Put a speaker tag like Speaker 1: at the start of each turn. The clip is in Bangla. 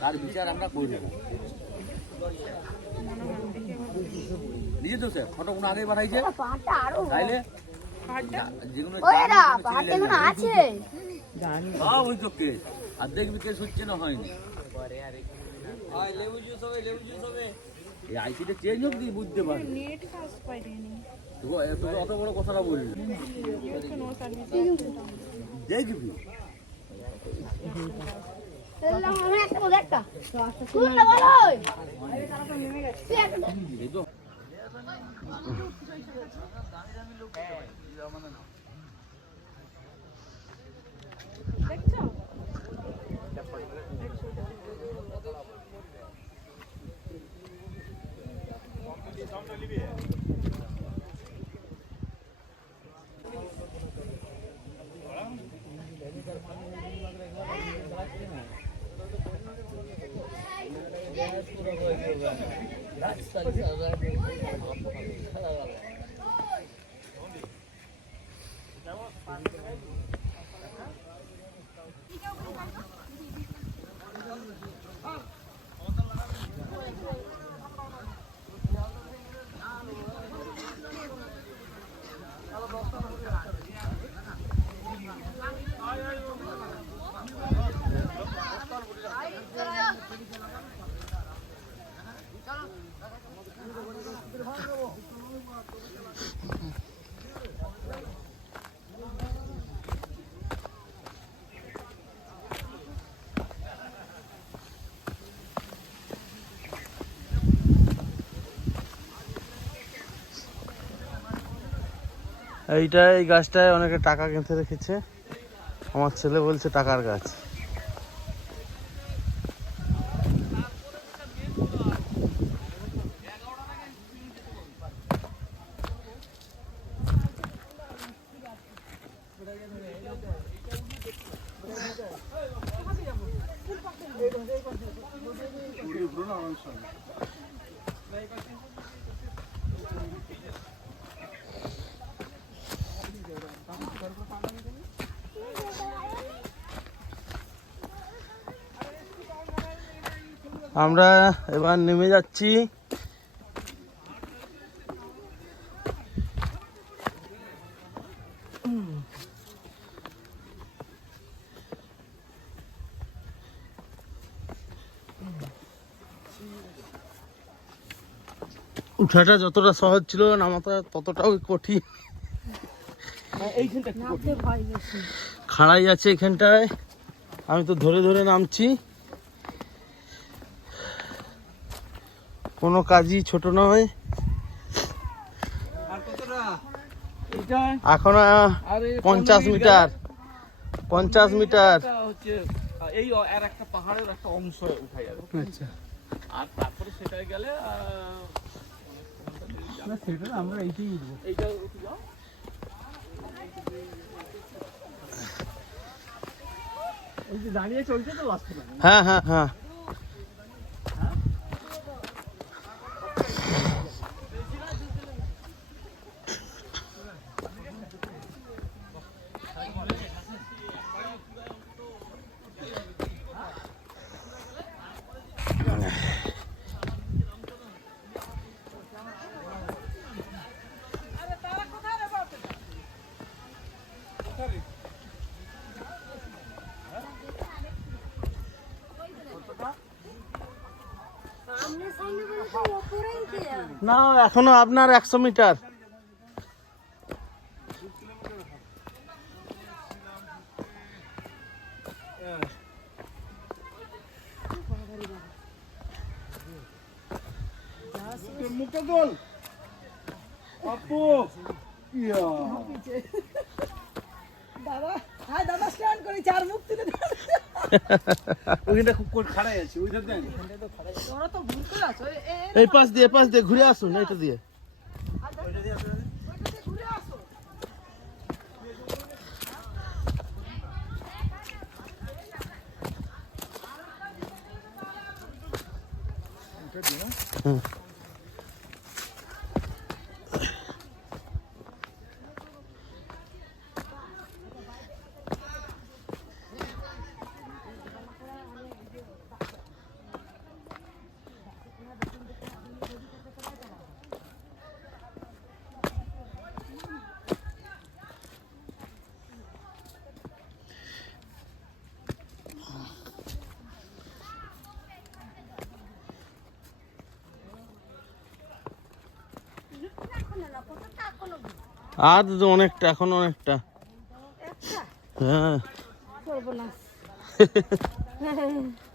Speaker 1: তার বিচার আমরা করি না নিজে তো স্যার ফটো কোনো আগে পাঠাইছে? তাইলে? যেগুলো
Speaker 2: আছে।
Speaker 1: হ্যাঁ ওই তো কেস। আর দেখবি কেস হচ্ছে না হয়নি। এই আইসিটা চেঞ্জ হোক দিয়ে বুঝতে পারবি
Speaker 3: নেট কাজ পাইনি।
Speaker 1: তোকে তোকে অত বড় কথাটা বললি। দেখবি
Speaker 2: এলাম আমি একটা
Speaker 1: რაც არის
Speaker 3: აზერბაიჯანის
Speaker 4: এইটা এই গাছটায় অনেকে টাকা গেঁথে রেখেছে। আমার ছেলে বলছে টাকার গাছ। আমরা এবার নেমে যাচ্ছি। উঠাটা যতটা সহজ ছিল নামাটা ততটাও কঠিন। খাড়াই আছে এখানটায়। আমি তো ধরে ধরে নামছি। কোনো কাজই ছোট নয়। এখন পঞ্চাশ মিটার। পঞ্চাশ মিটার।
Speaker 1: হচ্ছে এই আর একটা পাহাড়ের একটা অংশ উঠা যাবে
Speaker 4: আচ্ছা।
Speaker 1: আর তারপরে সেটাই গেলে
Speaker 4: সেটা আমরা এইটাই উঠবো।
Speaker 1: এইটা উঠে যাও।
Speaker 4: দাঁড়িয়ে চলছে তো লাস্ট হ্যাঁ হ্যাঁ হ্যাঁ। না এখনও আপনার একশো মিটার।
Speaker 1: মুখে আপু। ইয়া।
Speaker 3: করে চার মুখ তুলে
Speaker 1: ওইখানটা খুব খাড়াই আছে ওইটা দেন
Speaker 3: তোরা তো ভুল করে আছো।
Speaker 4: এই পাশ দিয়ে পাশ দিয়ে ঘুরে আসুন এটা দিয়ে।
Speaker 3: ঘুরে আসো।
Speaker 4: আর তো অনেকটা এখন অনেকটা। হ্যাঁ।